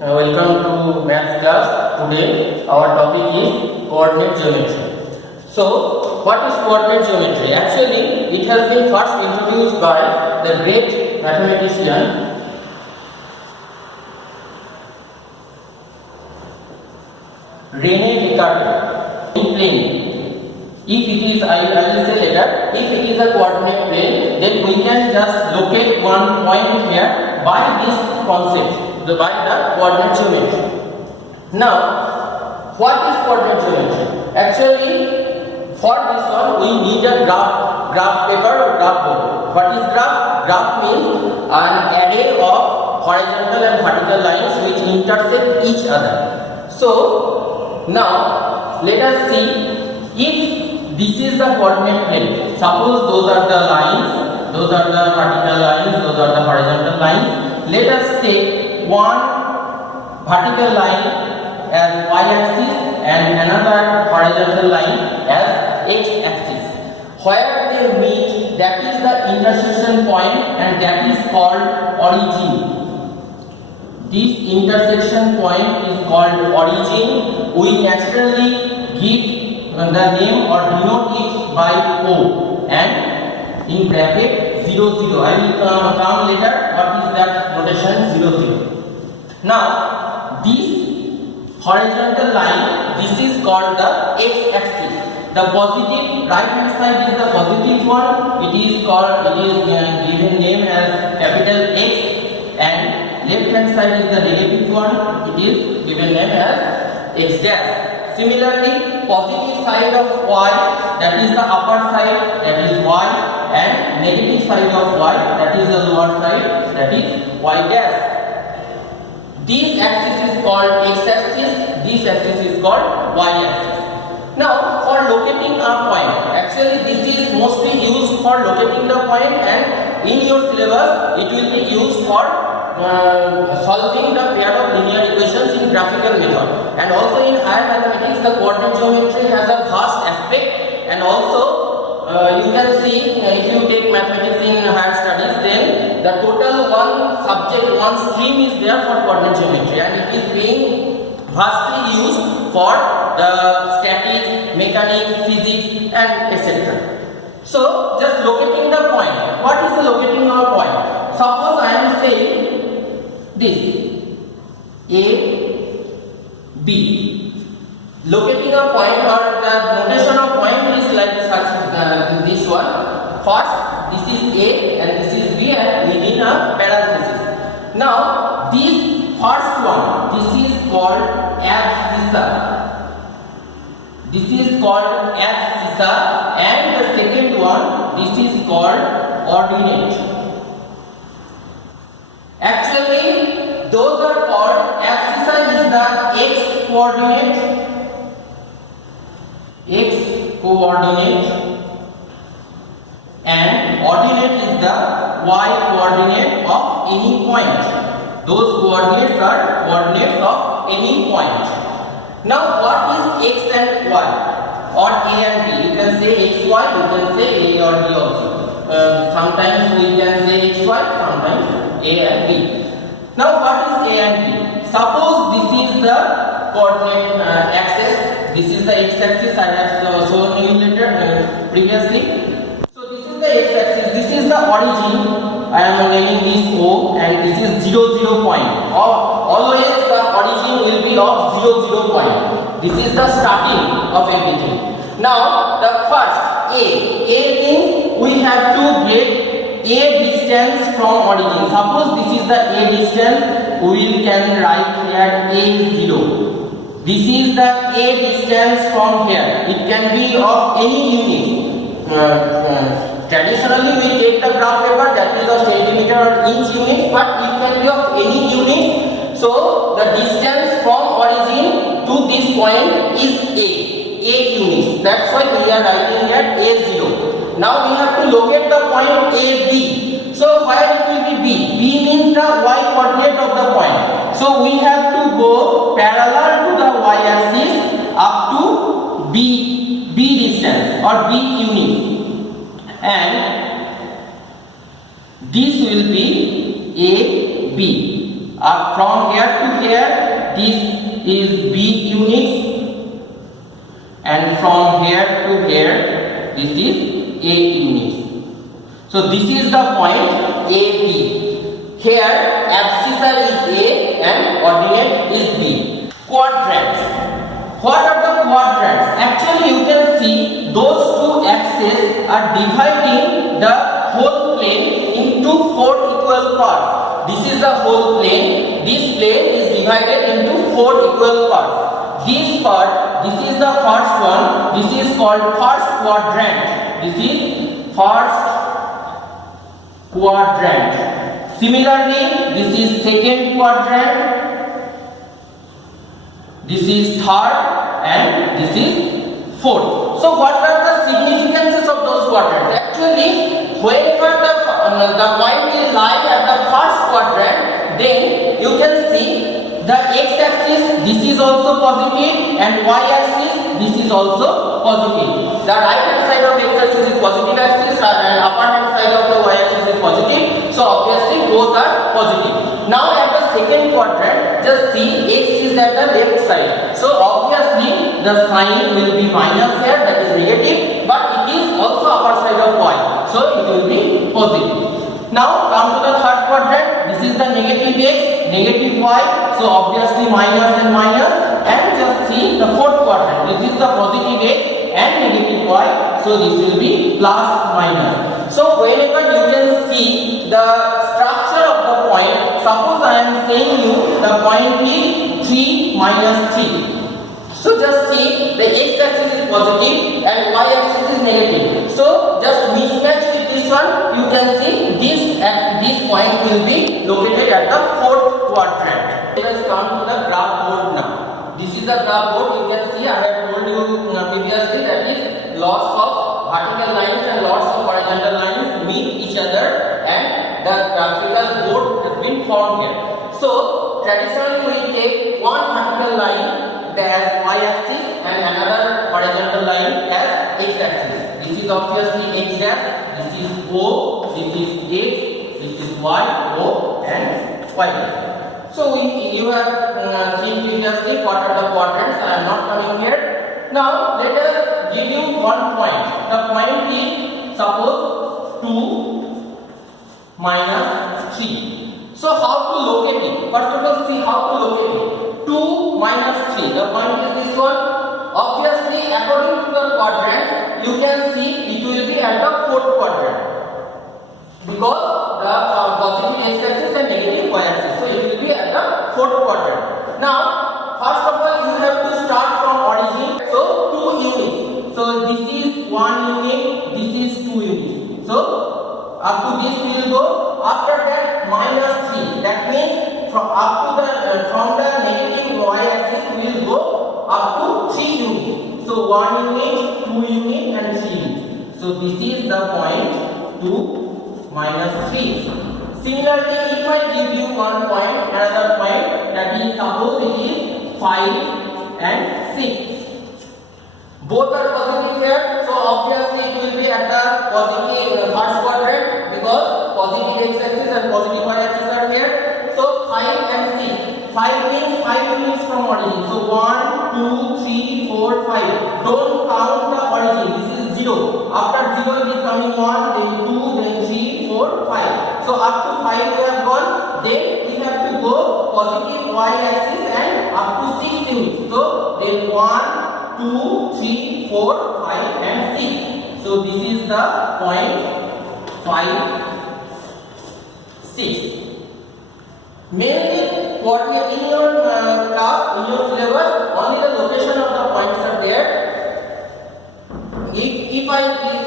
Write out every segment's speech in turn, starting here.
Welcome to maths class. Today our topic is coordinate geometry. So, what is coordinate geometry? Actually, it has been first introduced by the great mathematician René Descartes. In plane, if it is, I will say later, if it is a coordinate plane, then we can just locate one point here by this concept. By the coordinate geometry. Now, what is coordinate geometry? Actually, for this one we need a graph paper or graph board. What is graph? Graph means an array of horizontal and vertical lines which intersect each other. So, now let us see if this is the coordinate plane. Suppose those are the lines, those are the vertical lines, those are the horizontal lines. Let us take one vertical line as y-axis and another horizontal line as x-axis. Where they meet, that is the intersection point, and that is called origin. This intersection point is called origin. We naturally give the name or denote it by O and in bracket 0 0. I will come later what is that notation 0 0. Now, this horizontal line, this is called the x-axis. The positive right hand side is the positive one. It is given name as capital X, and left hand side is the negative one. It is given name as x dash. Similarly, positive side of y, that is the upper side, that is y, and negative side of y, that is the lower side, that is y dash. This axis is called x-axis, this axis is called y-axis. Now, for locating a point, actually this is mostly used for locating the point, and in your syllabus it will be used for solving the pair of linear equations in graphical method. And also in higher mathematics, the coordinate geometry has a vast aspect, and also you can see if you take mathematics in higher studies, then the total one subject, one stream is there for coordinate geometry, and it is being vastly used for the statics, mechanics, physics, and etc. So, just locating the point. What is the locating of a point? Suppose I am saying this A, B. Locating a point, or the notation of point is like such this one. First, this is A and this is B, and within a parenthesis. Now, this first one, this is called abscissa. This is called abscissa, and the second one, this is called ordinate. Actually, those are called, abscissa is the x coordinate, and ordinate is the y coordinate of any point. Those coordinates are coordinates of any point. Now, what is x and y, or a and b? You can say x, y, you can say a or b also. Sometimes we can say x, y, sometimes a and b. Now, what is a and b? Suppose this is the coordinate axis. This is the x-axis I have shown you previously. So this is the x-axis. This is the origin. I am naming this O, and this is 0 0 point. Always the origin will be of 0 0 point. This is the starting of everything. Now the first A means we have to get a distance from origin. Suppose this is the a distance. We can write here A0. This is the a distance from here. It can be of any unit. Traditionally, we take the graph paper, that is of centimeter or inch unit, but it can be of any unit. So, the distance from origin to this point is a units. That's why we are writing here A0. Now, we have to locate the point AB. So, where it will be B? B means the y coordinate of the point. So, we have to go parallel to the y-axis up to B distance or B units, and this will be AB. From here to here, this is B units, and from here to here, this is A units. So this is the point AB. Here, abscissor is A and ordinate is B. Quadrants. What are the quadrants? Actually, you can see those two axes are dividing the whole plane into 4 equal parts. This is the whole plane. This plane is divided into 4 equal parts. This part, this is the first one. This is called first quadrant. This is first quadrant. Similarly, this is second quadrant. This is third, and this is fourth. So what are the significances of those quadrants? Actually, whenever the point will lie at the first quadrant, then you can see the x-axis, this is also positive, and y-axis, this is also positive. The right hand side of x-axis is positive axis, and upper hand side of the y-axis is positive. So obviously both are positive. Now at the second quadrant, just see x is at the left side. So obviously the sign will be minus here, that is negative, but it is also upper side of y. So it will be positive. Now come to the third quadrant. This is the negative x, negative y. So obviously minus and minus. And just see the fourth quadrant. This is the positive x and negative y. So this will be plus minus. So whenever you can see the structure of the point, suppose I am saying you the point is 3 minus 3. So just see the x-axis is positive and y-axis is negative. So just mismatch with this one. You can see this point will be located at the fourth quadrant. Let us come to the graph board now. This is the graph board. You can see I have told you previously that is lots of vertical lines and lots of horizontal lines meet each other, and the graphical board has been formed here. So traditionally we take one vertical line as y-axis and another horizontal line as x-axis. This is obviously x dash, this is O, this is x, this is y, O, and y dash. So you have seen previously what are the quadrants. I am not coming here. Now let us give you one point. The point is suppose 2 minus 3. So how to locate it? First of all, see how to locate it. 2 minus 3. The point is this one. Obviously, according to the quadrant, you can see it will be at the fourth quadrant because the positive x-axis and negative y-axis. So it will be at the fourth quadrant. Now, first of all, you have to start from origin. So 2 units. So this is 1 unit. This is 2 units. So up to this we will go. After that, minus 3. That means from the negative y-axis we will go up to 3 units. So 1 unit, 2 unit, and 3 units. So this is the point 2 minus 3. Similarly, if I give you one point, another point, that is suppose it is 5 and 6. Both are positive here, so obviously it will be at the positive first quadrant because positive x-axis and positive y-axis are here. So 5 and 6. 5 means 5 units from origin. So 1, 2, 3, 4, 5. Don't count the origin. This is 0. After 0 it is coming 1, then 2, then 3, 4, 5. So up to 5 we have gone. Then we have to go positive y-axis and up to 6 units. So then 1, 2, 3, 4, 5 and 6. So this is the point 5, 6. Mainly what we are in your class, in your syllabus, only the location of the points are there. If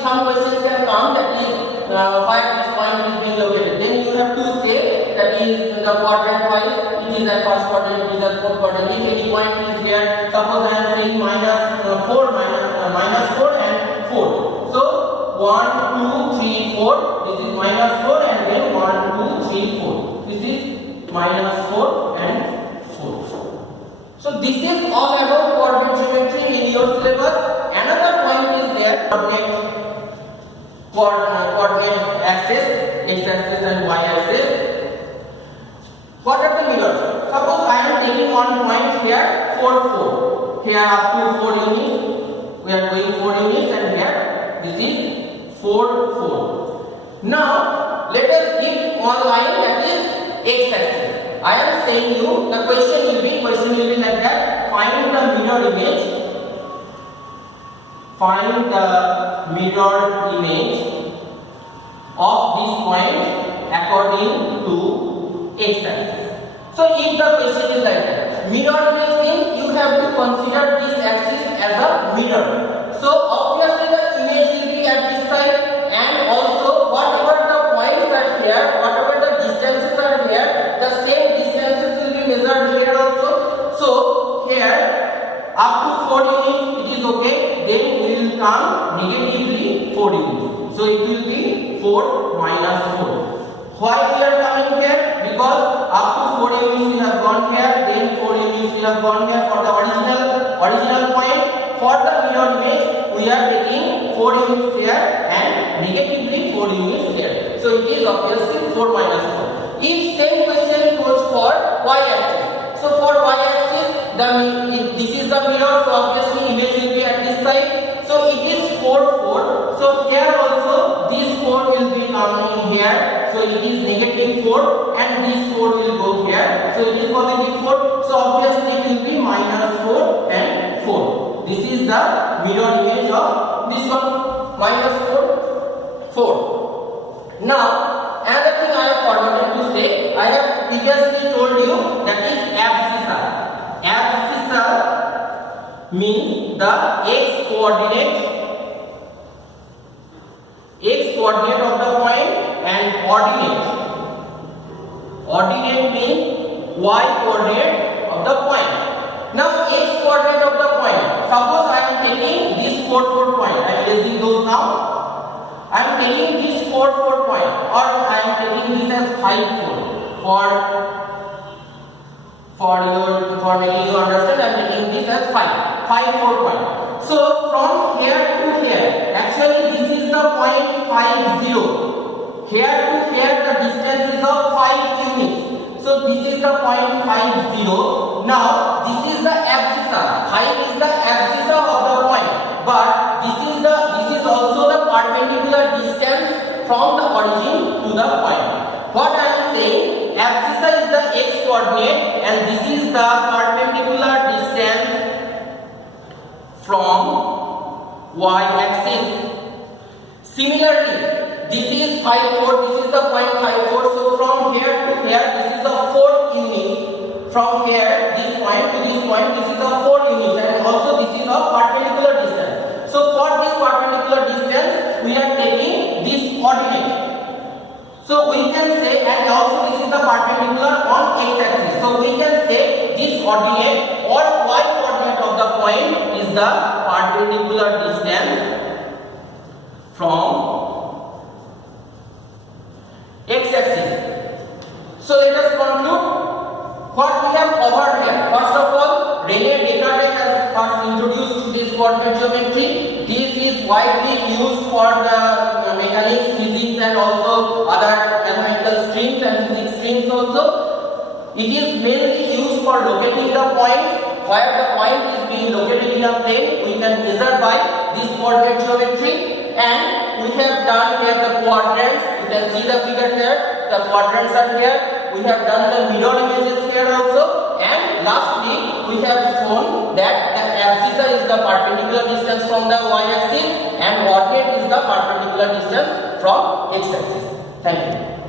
some questions can come, that is where this point is being located, then you have to say that is the quadrant wise, it is at first quadrant, it is at fourth quadrant. If any point is here, suppose I am saying minus 4 and 4. So 1, 2, 3, 4. This is minus 4 and then 1, 2, 3, 4. This is minus 4 and 4. So this is all about coordinate geometry in your syllabus. Another point is there, coordinate axis, x-axis and y-axis. What are the mirror. Suppose I am taking one point here 4 4. Here up to 4 units. We are going 4 units and here this is 4 4. Now let us give one line that is x-axis. I am saying you the question will be like that. Find the mirror image. Find the mirror image of this point according to x-axis. So if the question is like that, mirror image means you have to consider this axis as a mirror. So obviously the image will be at this side, and also whatever the points are here, whatever the distances are here, the same distances will be measured here also. So here up to 4 units it is okay, then we will come negatively 4 units. So it will be 4 minus 4. Why we are coming here? Because up to 4 units we have gone here, then 4 units we have gone here for the original point. For the mirror image we are taking 4 units here and negatively 4 units here. So it is obviously 4 minus 4. If same question goes for y-axis, so for y-axis this is the mirror, so obviously image will be at this side. So it is 4 4. So here also this 4 will be coming here. So it is negative 4 and this 4 will go here. So it is positive 4. So obviously it will be minus 4 and 4. This is the mirror image of this one. Minus 4 4. Now another thing I have forgotten to say, I have previously told you that is abscissa. Abscissa means the x coordinate of the point and ordinate. Ordinate means y coordinate of the point. Now x coordinate of the point. Suppose I am taking this 4 4 point. I am erasing those now. I am taking this 4 4 point, or I am taking this as 5 4 for making you understand. I am taking this as 5 4 point. So from here to here, actually this is the point 5 0. Here to here the distance is of 5 units. So this is the point 5 0. Now this is the abscissa. 5 is the abscissa of the point, but this is also the perpendicular distance from the origin to the point. What I am saying, abscissa is the x coordinate and this is the perpendicular distance from y axis. Similarly, this is 5 4, this is the point 5 4. So from here to here this is a 4 units. From here this point to this point this is a 4 units, and also this is a perpendicular distance. So for this perpendicular distance we are taking this ordinate. So we can say, and also this is the perpendicular on x-axis. So we can say this ordinate or y coordinate of the point is the perpendicular distance from x-axis. So let us conclude what we have covered here. First of all, Rene Descartes has first introduced this coordinate geometry. This is widely used for the mechanics, physics and also other mathematical streams and physics streams also. It is mainly used for locating the points. Where the point is being located in a plane, we can measure by this coordinate geometry. And we have done here the quadrants. You can see the figure here. The quadrants are here. We have done the mirror images here also. And lastly, we have shown that the abscissa is the perpendicular distance from the y-axis and ordinate is the perpendicular distance from x-axis. Thank you.